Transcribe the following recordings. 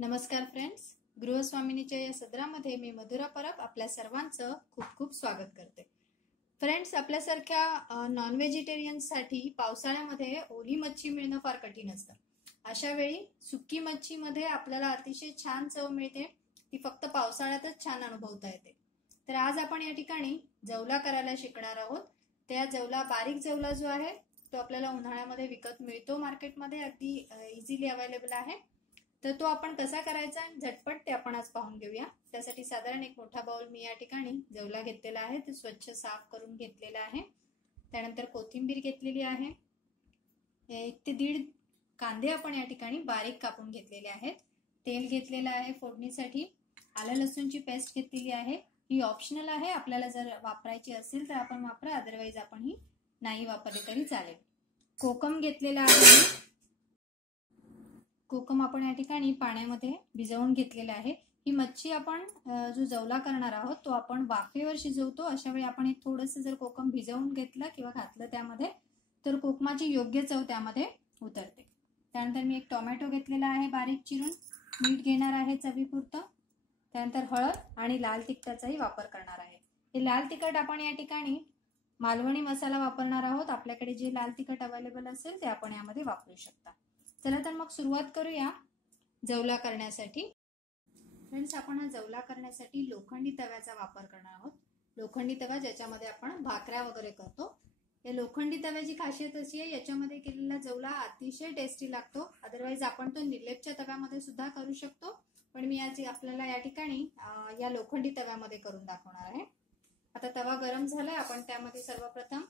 नमस्कार फ्रेंड्स, गृहस्वामिनीच्या या सदरामध्ये मी मधुरा परब आपल्या सर्वांचं खूप खूप स्वागत करते. फ्रेंड्स, आपल्यासारख्या नॉन व्हेजिटेरियन्ससाठी पावसाळ्यामध्ये ओली मच्छी मिळणं फार कठीण असतं. अशा वेळी सुकी मच्छीमध्ये आपल्याला अतिशय छान चव मिळते. ती फक्त पावसाळ्यातच छान अनुभवता येते. तर आज आपण या ठिकाणी जवला करायला शिकणार आहोत. त्या जवला, बारीक जवला जो आहे तो आपल्याला उन्हाळ्यामध्ये विकत मिळतो मार्केटमध्ये, अगदी इझिली अवेलेबल आहे. तर तो आपण कसा करायचा झटपट ते आपण आज पाहून घेऊया. त्यासाठी साधारण एक मोठा बाउल मी या ठिकाणी जवला घेतलेला आहे, तो स्वच्छ साफ करून घेतलेला आहे. त्यानंतर कोथिंबीर घेतलेली आहे. 1 ते 1.5 कांदे आपण या ठिकाणी बारीक कापून घेतलेले आहेत. तेल घेतलेलं आहे फोडणीसाठी. आलं लसूणची पेस्ट घेतलेली आहे. ही ऑप्शनल आहे, आपल्याला जर वापरायची असेल तर आपण वापरा, अदरवाईज आपण ही नाही वापरली तरी चालेल. कोकम घेतलेला आहे. कोकम आपण या ठिकाणी पाण्यामध्ये भिजवून घेतलेला आहे. ही मच्छी आपण जो जवला करणार आहोत तो आपण वाफेवर शिजवतो. अशा वेळी आपण थोडंसं जर कोकम भिजवून घेतलं किंवा घातलं त्यामध्ये, तर कोकमाची योग्य चव त्यामध्ये उतरते. त्यानंतर मी एक टोमॅटो घेतलेला आहे बारीक चिरून. मीठ घेणार आहे चवीपुरतं. त्यानंतर हळद आणि लाल तिखटाचाही वापर करणार आहे. हे लाल तिखट आपण या ठिकाणी मालवणी मसाला वापरणार आहोत. आपल्याकडे जे लाल तिखट अवेलेबल असेल ते आपण यामध्ये वापरू शकता. चला तर मग सुरुवात करूया जवला करण्यासाठी. फ्रेंड्स, आपण हा जवला करण्यासाठी लोखंडी तव्याचा वापर करणार आहोत. लोखंडी तवा ज्याच्यामध्ये आपण भाकऱ्या वगैरे करतो. या लोखंडी तव्याची खासियत अशी आहे, याच्यामध्ये केलेला जवला अतिशय टेस्टी लागतो. अदरवाईज आपण तो निर्लेपच्या तव्यामध्ये सुद्धा करू शकतो, पण मी आज आपल्याला या ठिकाणी या लोखंडी तव्यामध्ये करून दाखवणार आहे. आता तवा गरम झालाय, आपण त्यामध्ये सर्वप्रथम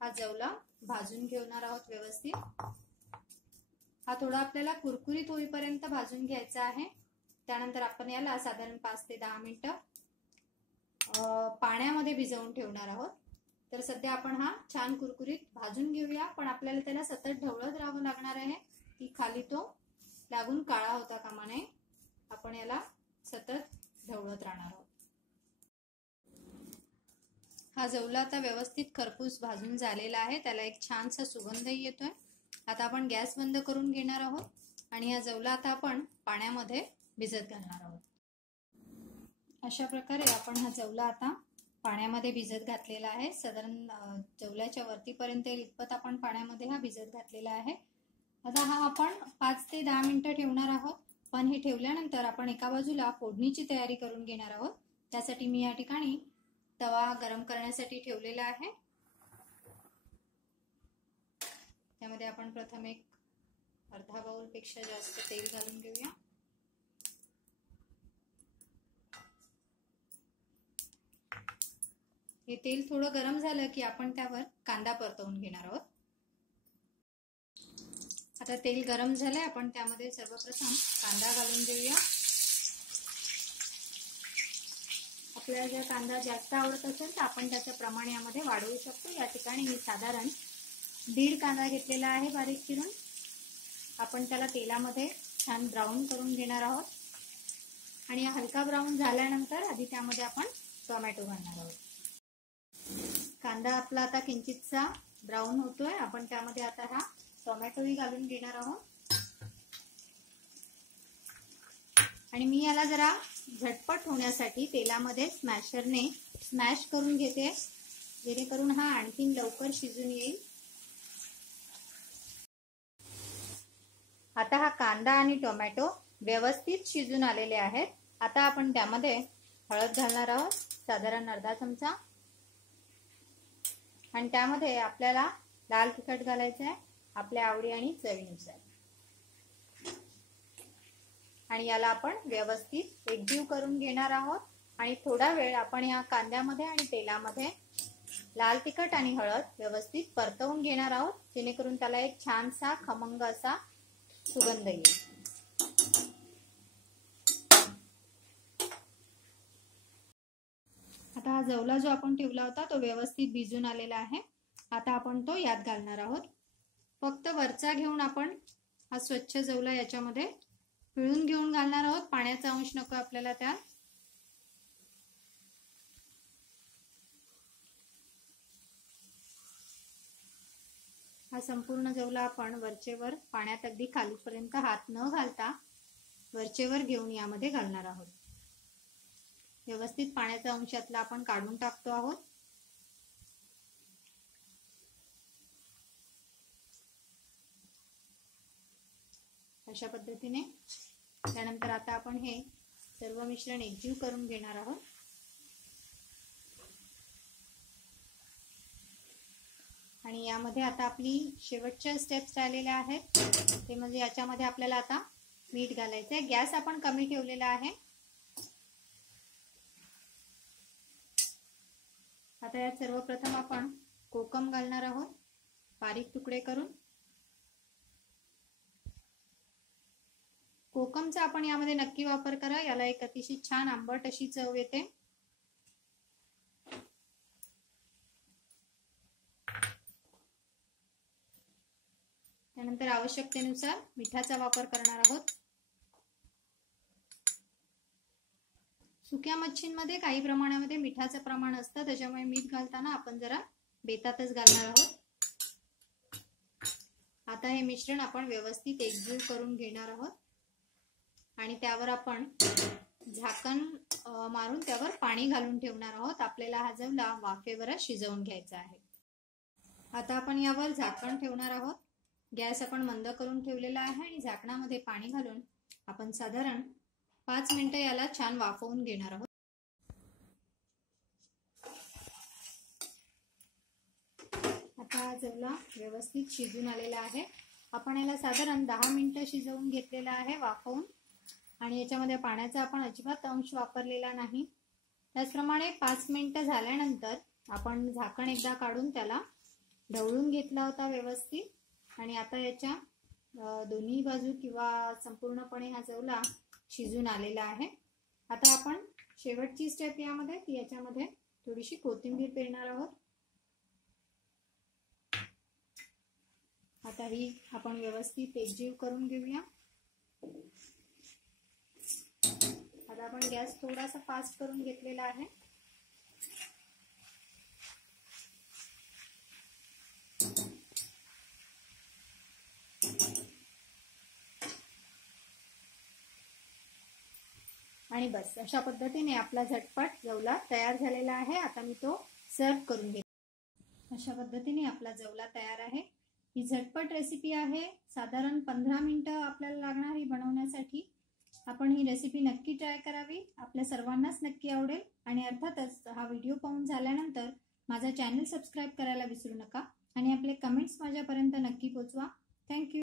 हा जवला भाजून घेणार आहोत व्यवस्थित. हा थोडा आपल्याला कुरकुरीत होईपर्यंत भाजून घ्यायचा आहे. त्यानंतर आपण याला साधारण 5 ते 10 मिनिटं पाण्यामध्ये भिजवून ठेवणार आहोत. तर सध्या आपण हा छान कुरकुरीत भाजून घेऊया, पण आपल्याला त्याला सतत ढवळत राहावं लागणार आहे, की खाली तो लागून काळा होता कामा नये. आपण याला सतत ढवळत राहणार आहोत. हा जवला आता व्यवस्थित खरपूस भाजून झालेला आहे. त्याला एक छानसा सुगंधही येतोय. आता आपण गॅस बंद करून घेणार आहोत आणि हा जवला आता आपण पाण्यामध्ये भिजत घालणार आहोत. अशा प्रकारे आपण हा जवला आता पाण्यामध्ये भिजत घातलेला आहे. साधारण जवल्याच्या वरतीपर्यंत इतपत आपण पाण्यामध्ये हा भिजत घातलेला आहे. आता हा आपण 5 ते 10 मिनिटं ठेवणार आहोत. पण हे ठेवल्यानंतर आपण एका बाजूला फोडणीची तयारी करून घेणार आहोत. त्यासाठी मी या ठिकाणी तवा गरम करण्यासाठी ठेवलेला आहे. त्यामध्ये आपण प्रथम एक अर्धा बाउल पेक्षा जास्त तेल घालून घेऊया. हे तेल थोडं गरम झालं की आपण त्यावर कांदा परतवून घेणार आहोत. आता तेल गरम झालंय, आपण त्यामध्ये सर्वप्रथम कांदा घालून घेऊया. आपल्याला जर कांदा जास्त आवडत असेल तर आपण त्याचं प्रमाण यामध्ये वाढवू शकतो. या ठिकाणी मी साधारण 1.5 कांदा घेतलेला आहे बारीक चिरून. आपण त्याला तेलामध्ये छान ब्राऊन करून घेणार आहोत आणि हलका ब्राऊन झाल्यानंतर आधी त्यामध्ये आपण टोमॅटो घालणार आहोत. कांदा आपला आता किंचितसा ब्राऊन होतोय. आपण त्यामध्ये आता हा टोमॅटोही घालून घेणार आहोत आणि मी याला जरा झटपट होण्यासाठी तेलामध्ये स्मॅशरने स्मॅश करून घेते, जेणेकरून हा आणखीन लवकर शिजून येईल. आता हा कांदा आणि टोमॅटो व्यवस्थित शिजून आलेले आहेत. आता आपण त्यामध्ये हळद घालणार आहोत, साधारण अर्धा चमचा. आणि त्यामध्ये आपल्याला लाल तिखट घालायचं आहे आपल्या आवडी आणि चवीनुसार. आणि याला आपण व्यवस्थित एकजीव करून घेणार आहोत आणि थोडा वेळ आपण या कांद्यामध्ये आणि तेलामध्ये लाल तिखट आणि हळद व्यवस्थित परतवून घेणार आहोत, जेणेकरून त्याला एक छानसा खमंग असा सुगंध येईल. आता हा जवला जो आपण ठेवला होता तो व्यवस्थित भिजून आलेला आहे. आता आपण तो यात घालणार आहोत. फक्त वरचा घेऊन आपण हा स्वच्छ जवला याच्यामध्ये पिळून घेऊन घालणार आहोत. पाण्याचा अंश नको आपल्याला त्यात. हा संपूर्ण जवला आपण वरचेवर पाण्यात अगदी खालीपर्यंत हात न घालता वरचेवर घेऊन यामध्ये घालणार आहोत। व्यवस्थित पाण्याचा अंश यातला आपण काढून टाकतो आहोत। अशा पद्धतीने त्यानंतर आता आपण हे सर्व मिश्रण एकजीव करून घेणार आहोत। आणि यामध्ये आता आपली शेवटच्या स्टेप्स राहिलेल्या आहेत, ते म्हणजे याच्यामध्ये आपल्याला आता मीठ घालायचं आहे। गॅस आपण कमी ठेवलेला आहे। आता यात सर्वप्रथम आपण कोकम घालणार आहोत बारीक तुकडे करून। कोकमचा आपण यामध्ये नक्की वापर करा, याला एक अतिशय छान आंबट अशी चव येते। त्यानंतर आवश्यकतेनुसार मिठाचा वापर करणार आहोत। सुक्या मच्छींमध्ये काही प्रमाणामध्ये मिठाचं प्रमाण असतं, त्याच्यामुळे मीठ घालताना आपण जरा बेतातच घालणार आहोत। आता हे मिश्रण आपण व्यवस्थित एकजीव करून घेणार आहोत आणि त्यावर आपण झाकण मारून त्यावर पाणी घालून ठेवणार आहोत। आपल्याला हा जवला वाफेवरच शिजवून घ्यायचा आहे। आता आपण यावर झाकण ठेवणार आहोत। गॅस आपण मंद करून ठेवलेला आहे आणि झाकणामध्ये पाणी घालून आपण साधारण 5 मिनिटं याला छान वाफवून घेणार आहोत। आता हा जवला व्यवस्थित शिजून आलेला आहे। आपण याला साधारण 10 मिनिटं शिजवून घेतलेला आहे वाफवून, आणि याच्यामध्ये पाण्याचा आपण अजिबात अंश वापरलेला नाही। त्याचप्रमाणे 5 मिनिटं झाल्यानंतर आपण झाकण एकदा काढून त्याला ढवळून घेतला होता व्यवस्थित, आणि आता याच्या दोन्ही बाजू किंवा संपूर्णपणे हा जवला शिजून आलेला आहे। आता आपण शेवटची स्टेप यामध्ये ती याच्यामध्ये थोडीशी कोथिंबीर पेरणार आहोत। आता ही आपण व्यवस्थित एकजीव करून घेऊया। आता आपण गॅस थोडासा फास्ट करून घेतलेला आहे। आणि बस अशा पद्धतीने आपला झटपट जवला तयार झालेला आहे। आता मी तो सर्व करून घेते। अशा पद्धतीने आपला जवला तयार आहे। ही झटपट रेसिपी आहे, साधारण 15 मिनिटं आपल्याला लागणार ही बनवण्यासाठी। आपण ही रेसिपी नक्की ट्राय करावी, आपल्या सर्वांनाच नक्की आवडेल। आणि अर्थातच हा व्हिडिओ पाहून झाल्यानंतर माझा चॅनल सबस्क्राइब करायला विसरू नका आणि आपले कमेंट्स माझ्यापर्यंत नक्की पोहोचवा। थँक्यू।